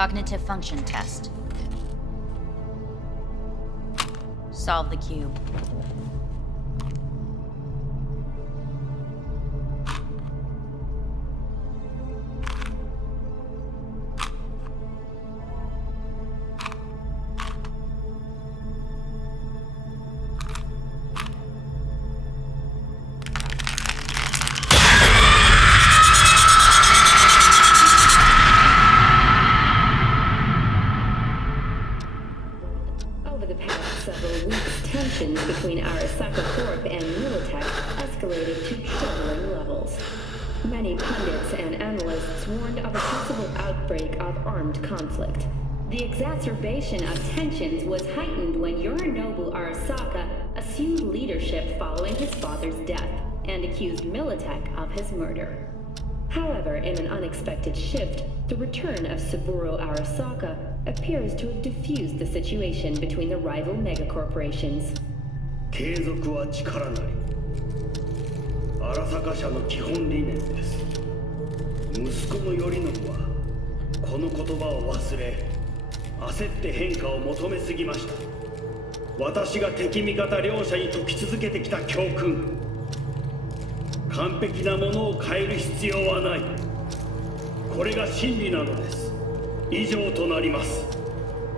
Cognitive function test. Solve the cube. Between Arasaka Corp and Militech escalated to troubling levels. Many pundits and analysts warned of a possible outbreak of armed conflict. The exacerbation of tensions was heightened when Yorinobu Arasaka assumed leadership following his father's death and accused Militech of his murder. However, in an unexpected shift, the return of Saburo Arasaka appears to have diffused the situation between the rival megacorporations. 継続は力なり。荒坂社の基本理念です。息子の頼信はこの言葉を忘れ、焦って変化を求めすぎました。私が敵味方両者に説き続けてきた教訓。完璧なものを変える必要はない。これが真理なのです。以上となります。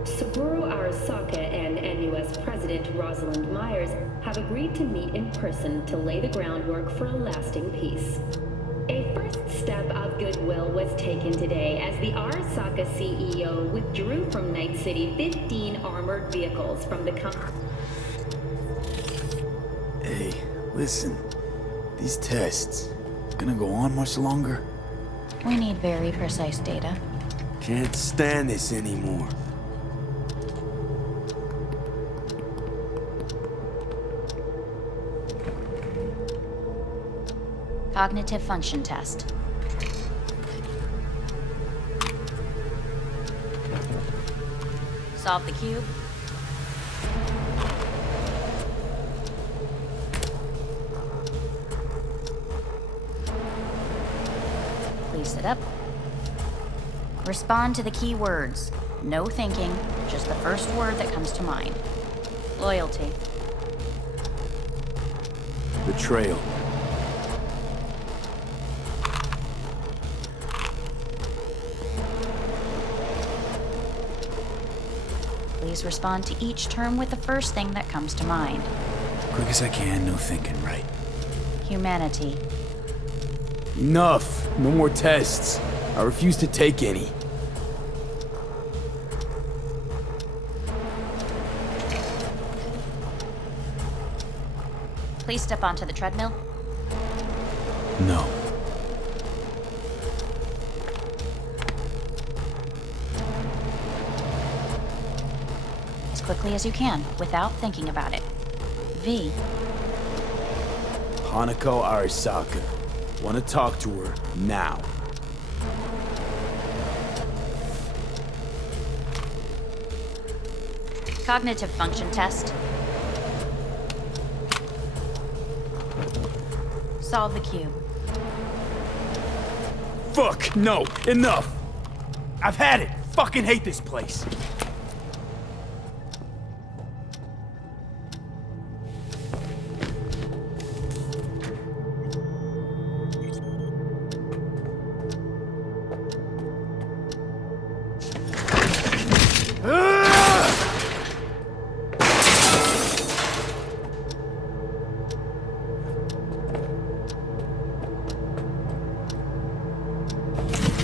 Saburo Arasaka and NUS President Rosalind Myers have agreed to meet in person to lay the groundwork for a lasting peace. A first step of goodwill was taken today as the Arasaka CEO withdrew from Night City 15 armored vehicles from the company. Hey, listen. These tests, gonna go on much longer? We need very precise data. Can't stand this anymore. Cognitive function test. Solve the cube. Please sit up. Respond to the key words. No thinking, just the first word that comes to mind. Loyalty. Betrayal. Please respond to each term with the first thing that comes to mind. Quick as I can, no thinking, right? Humanity. Enough! No more tests. I refuse to take any. Please step onto the treadmill. No. As quickly as you can, without thinking about it. V. Hanako Arasaka. Want to talk to her now. Cognitive function test. Solve the cube. Fuck! No! Enough! I've had it! Fucking hate this place!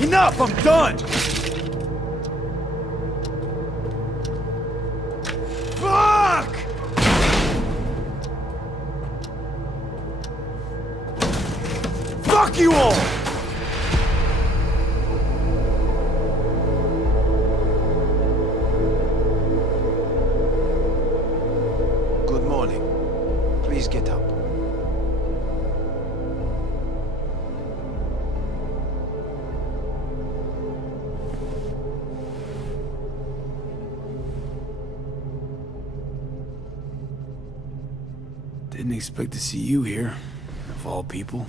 Enough! I'm done! Fuck! Fuck you all! Good morning. Please get up. Didn't expect to see you here, of all people.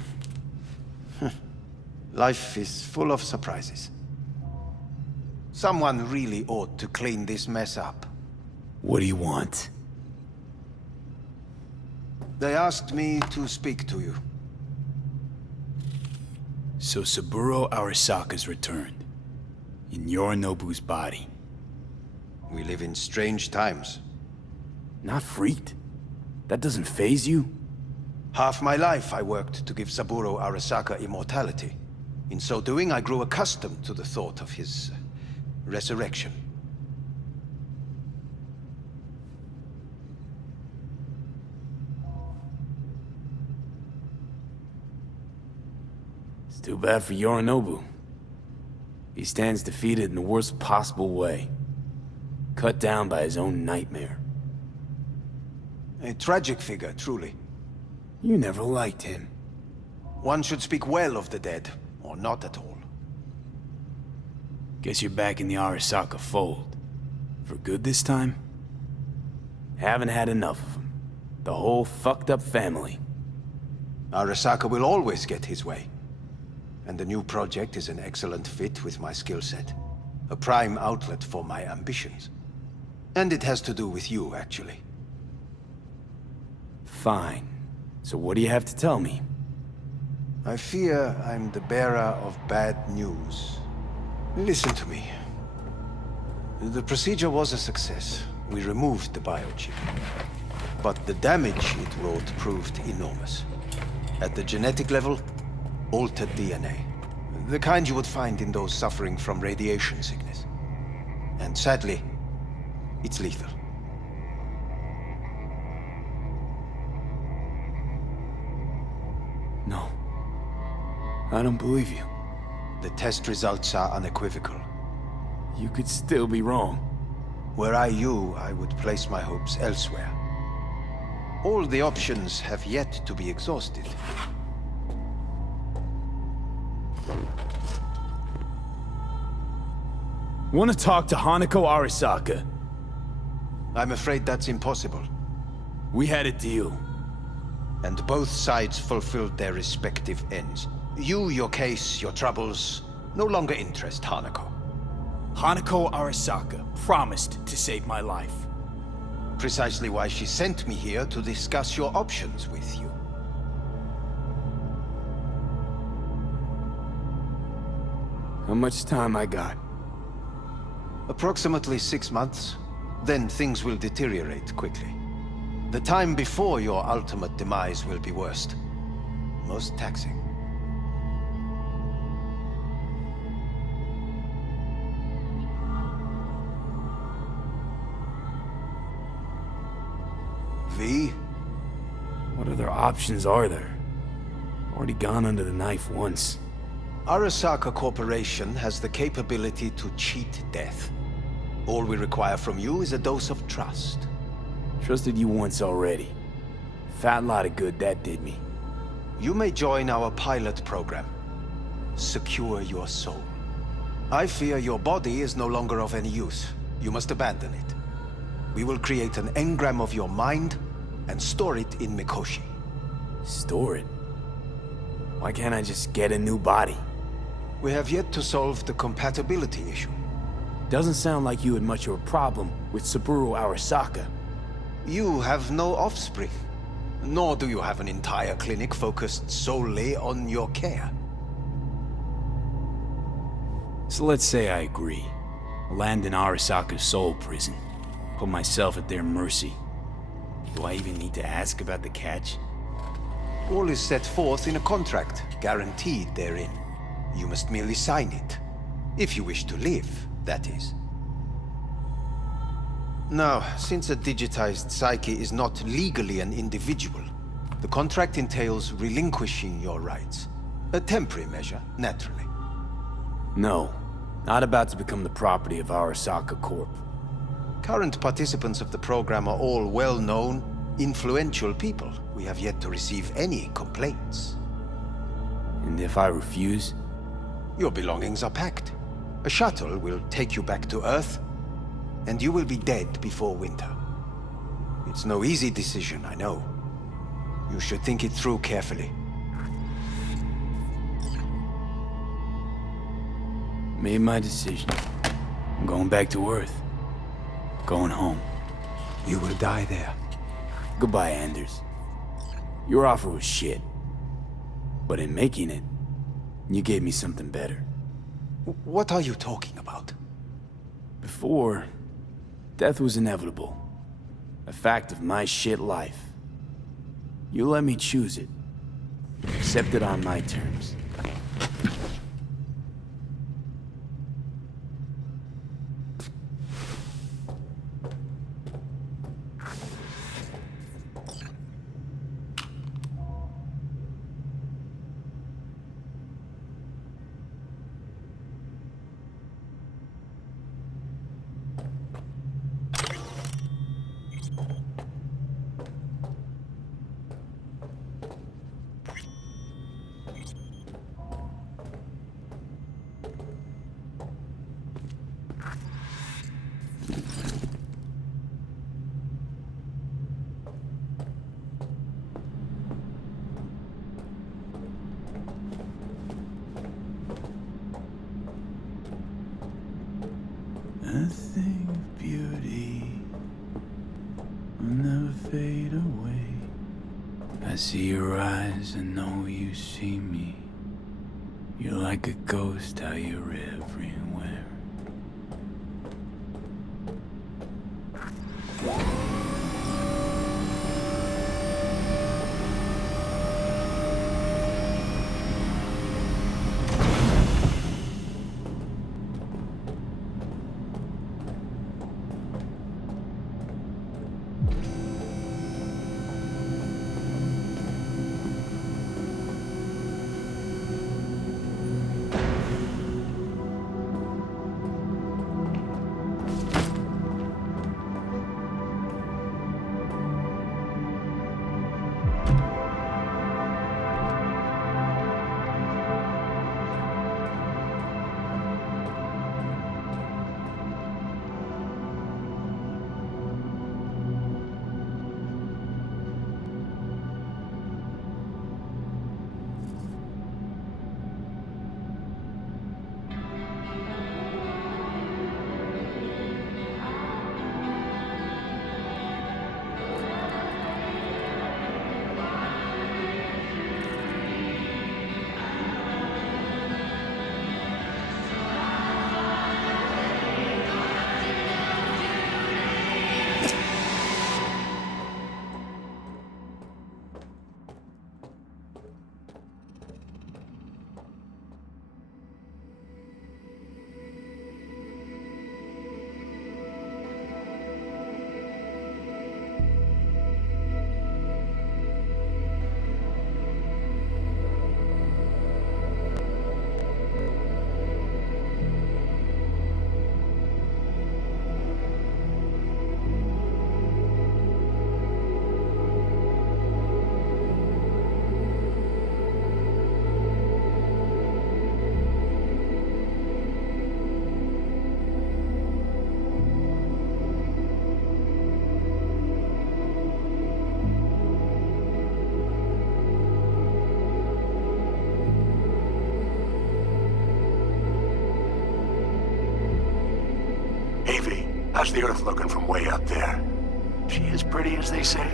Life is full of surprises. Someone really ought to clean this mess up. What do you want? They asked me to speak to you. So Saburo Arasaka's returned. In Yorinobu's body. We live in strange times. Not freaked? That doesn't faze you? Half my life I worked to give Saburo Arasaka immortality. In so doing, I grew accustomed to the thought of his resurrection. It's too bad for Yorinobu. He stands defeated in the worst possible way. Cut down by his own nightmare. A tragic figure, truly. You never liked him. One should speak well of the dead, or not at all. Guess you're back in the Arasaka fold. For good this time? Haven't had enough of him. The whole fucked up family. Arasaka will always get his way. And the new project is an excellent fit with my skill set. A prime outlet for my ambitions. And it has to do with you, actually. Fine. So what do you have to tell me? I fear I'm the bearer of bad news. Listen to me. The procedure was a success. We removed the biochip. But the damage it wrought proved enormous. At the genetic level, altered DNA. The kind you would find in those suffering from radiation sickness. And sadly, it's lethal. No. I don't believe you. The test results are unequivocal. You could still be wrong. Were I you, I would place my hopes elsewhere. All the options have yet to be exhausted. Want to talk to Hanako Arasaka? I'm afraid that's impossible. We had a deal. And both sides fulfilled their respective ends. You, your case, your troubles, no longer interest Hanako. Hanako Arasaka promised to save my life. Precisely why she sent me here to discuss your options with you. How much time I got? Approximately 6 months. Then things will deteriorate quickly. The time before your ultimate demise will be worst. Most taxing. V? What other options are there? Already gone under the knife once. Arasaka Corporation has the capability to cheat death. All we require from you is a dose of trust. Trusted you once already. Fat lot of good that did me. You may join our pilot program. Secure your soul. I fear your body is no longer of any use. You must abandon it. We will create an engram of your mind and store it in Mikoshi. Store it? Why can't I just get a new body? We have yet to solve the compatibility issue. Doesn't sound like you had much of a problem with Saburo Arasaka. You have no offspring. Nor do you have an entire clinic focused solely on your care. So let's say I agree. Land in Arasaka's soul prison. Put myself at their mercy. Do I even need to ask about the catch? All is set forth in a contract, guaranteed therein. You must merely sign it. If you wish to live, that is. Now, since a digitized psyche is not legally an individual, the contract entails relinquishing your rights. A temporary measure, naturally. No. Not about to become the property of Arasaka Corp. Current participants of the program are all well-known, influential people. We have yet to receive any complaints. And if I refuse? Your belongings are packed. A shuttle will take you back to Earth, and you will be dead before winter. It's no easy decision, I know. You should think it through carefully. Made my decision. I'm going back to Earth. Going home. You will die there. Goodbye, Anders. Your offer was shit. But in making it, you gave me something better. What are you talking about? Before, death was inevitable. A fact of my shit life. You let me choose it. Accept it on my terms. A thing of beauty will never fade away. I see your eyes and know you see me. You're like a ghost, how you're everywhere. How's the Earth looking from way up there? She as pretty as they say?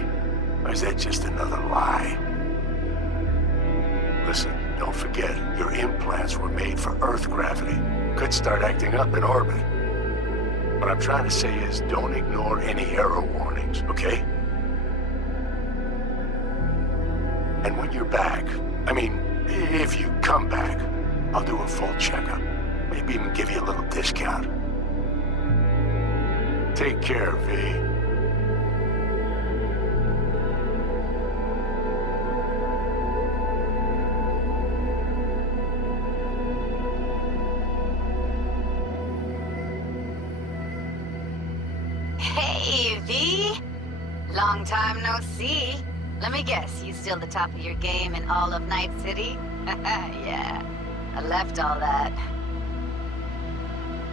Or is that just another lie? Listen, don't forget, your implants were made for Earth gravity. Could start acting up in orbit. What I'm trying to say is, don't ignore any error warnings, okay? And when you're back, I mean, if you come back, I'll do a full checkup. Maybe even give you a little discount. Take care, V. Hey, V! Long time no see. Let me guess, you still the top of your game in all of Night City? Yeah, I left all that.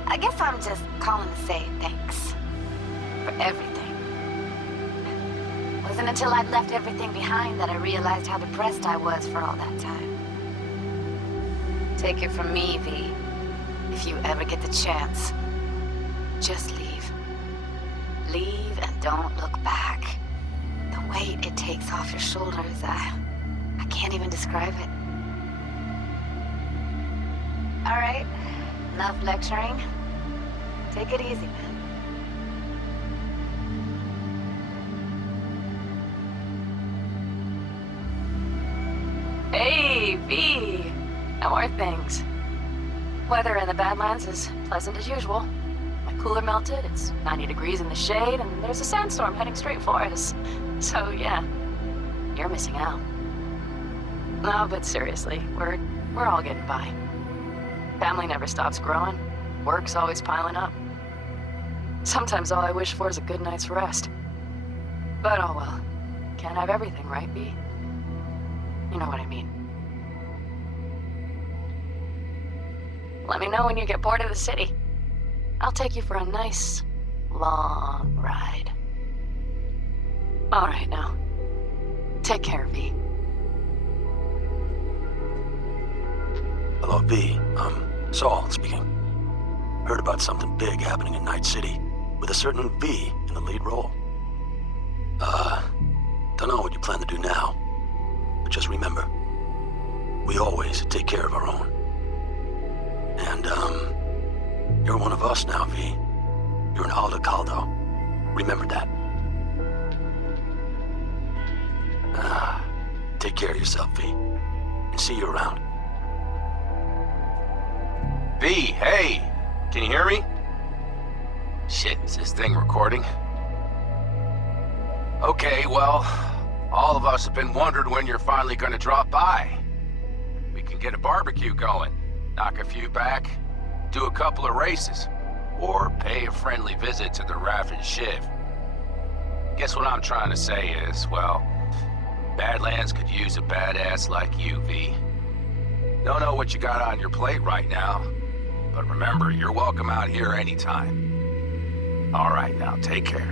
I guess I'm just calling to say thanks. For everything. Wasn't until I'd left everything behind that I realized how depressed I was for all that time. Take it from me, V. If you ever get the chance, just leave. Leave and don't look back. The weight it takes off your shoulders, I can't even describe it. All right, enough lecturing. Take it easy, man. Hey, V! How are things? Weather in the Badlands is pleasant as usual. My cooler melted, it's 90 degrees in the shade, and there's a sandstorm heading straight for us. So yeah, you're missing out. No, but seriously, we're all getting by. Family never stops growing. Work's always piling up. Sometimes all I wish for is a good night's rest. But oh well. Can't have everything, right, V? You know what I mean. Let me know when you get bored of the city. I'll take you for a nice, long ride. All right now. Take care, V. Hello, V. Saul speaking. Heard about something big happening in Night City, with a certain V in the lead role. Don't know what you plan to do now, but just remember, we always take care of our own. And, you're one of us now, V. You're an Alda Caldo. Remember that. Take care of yourself, V. And see you around. V, hey! Can you hear me? Shit, is this thing recording? Okay, well, all of us have been wondering when you're finally gonna drop by. We can get a barbecue going, knock a few back, do a couple of races, or pay a friendly visit to the Raft and Shiv. Guess what I'm trying to say is, well, Badlands could use a badass like you, V. Don't know what you got on your plate right now, but remember, you're welcome out here anytime. All right, now, take care.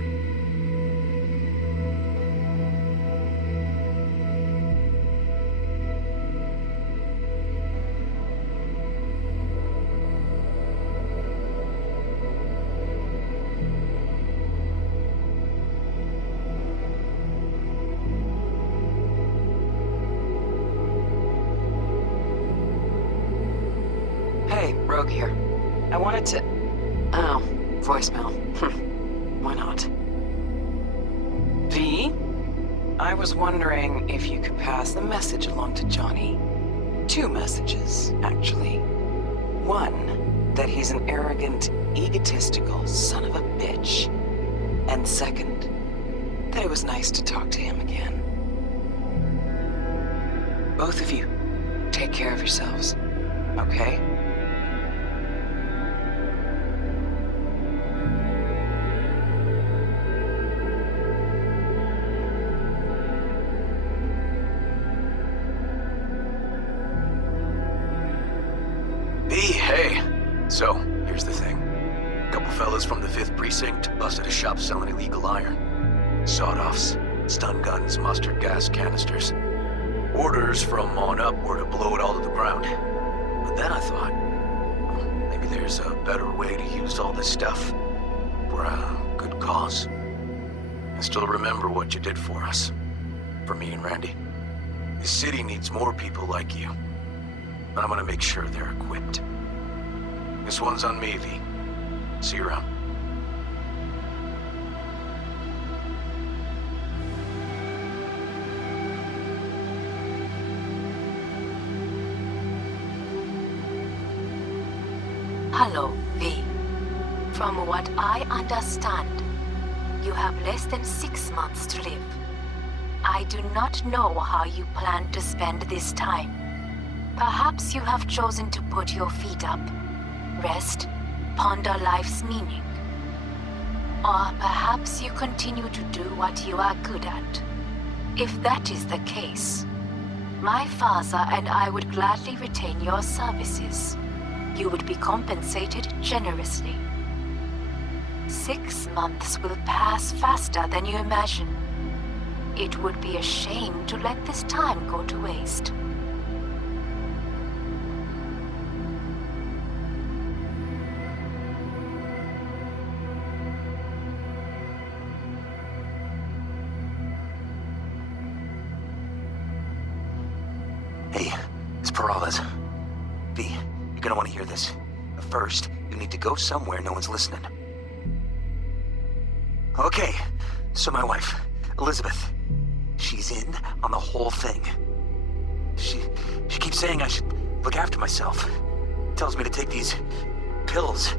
Hey, Rogue here. I wanted to... Oh, voicemail. Why not? V? I was wondering if you could pass the message along to Johnny. 2 messages, actually. One, that he's an arrogant, egotistical son of a bitch. And second, that it was nice to talk to him again. Both of you, take care of yourselves, okay? Hey, so, here's the thing. A couple fellas from the 5th Precinct busted a shop selling illegal iron. Sawed-offs, stun guns, mustard gas canisters. Orders from on up were to blow it all to the ground. But then I thought, well, maybe there's a better way to use all this stuff for a good cause. I still remember what you did for us. For me and Randy. This city needs more people like you. And I'm gonna make sure they're equipped. This one's on me, V. See you around. Hello, V. From what I understand, you have less than 6 months to live. I do not know how you plan to spend this time. Perhaps you have chosen to put your feet up, rest, ponder life's meaning. Or perhaps you continue to do what you are good at. If that is the case, my father and I would gladly retain your services. You would be compensated generously. 6 months will pass faster than you imagine. It would be a shame to let this time go to waste. Hey, it's Peralez. V, you're gonna want to hear this. But first, you need to go somewhere no one's listening. Okay, so my wife, Elizabeth, she's in on the whole thing. She keeps saying I should look after myself. Tells me to take these pills.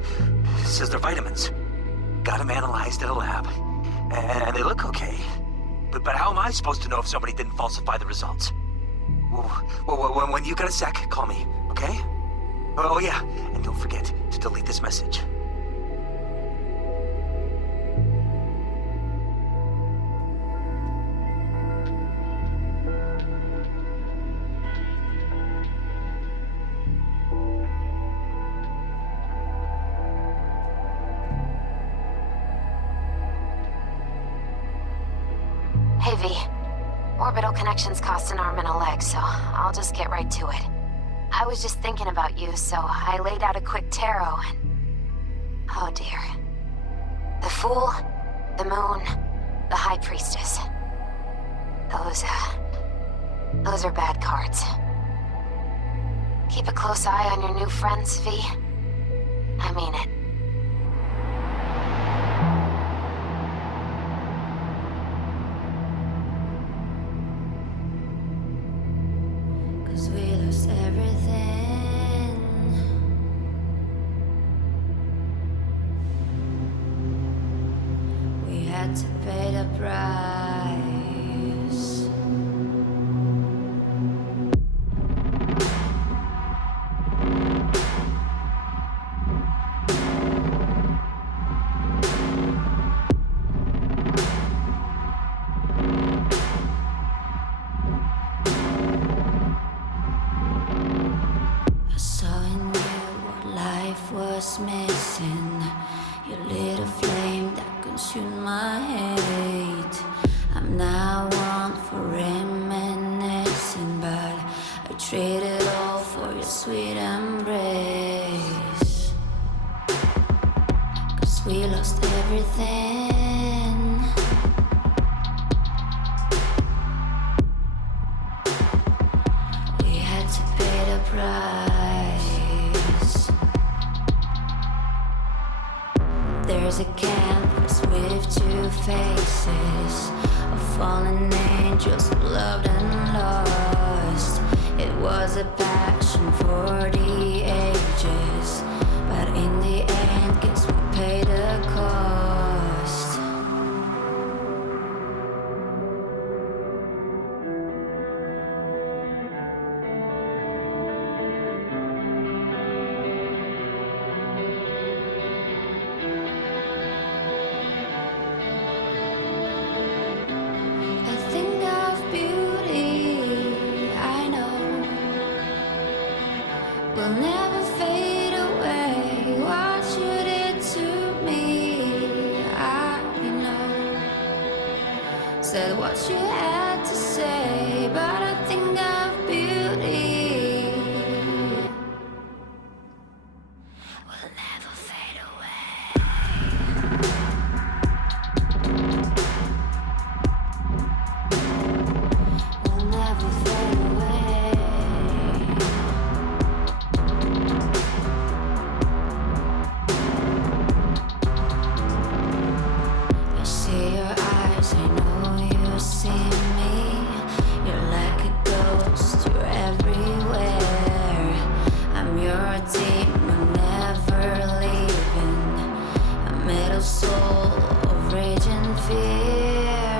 Says they're vitamins. Got them analyzed at a lab. And they look okay. But how am I supposed to know if somebody didn't falsify the results? Well, when you got a sec, call me, okay? Oh yeah, and don't forget to delete this message. Hey, V. Orbital connections cost an arm and a leg, so I'll just get right to it. I was just thinking about you, so I laid out a quick tarot and... Oh dear. The Fool, the Moon, the High Priestess. Those are bad cards. Keep a close eye on your new friends, V. I mean it. We lost everything. We had to pay the price. Was missing your little flame that consumed my hate. I'm now one for reminiscing, but I traded all for your sweet embrace. 'Cause we lost everything. We had to pay the price. There's a canvas with two faces of fallen angels who loved and lost. It was a passion for the ages, but in the end, guess we paid the cost. Will never fade away. What you did to me, I know. Said what you had to say, but I think of beauty. Will never fade away. Will never fade away. Soul of rage and fear.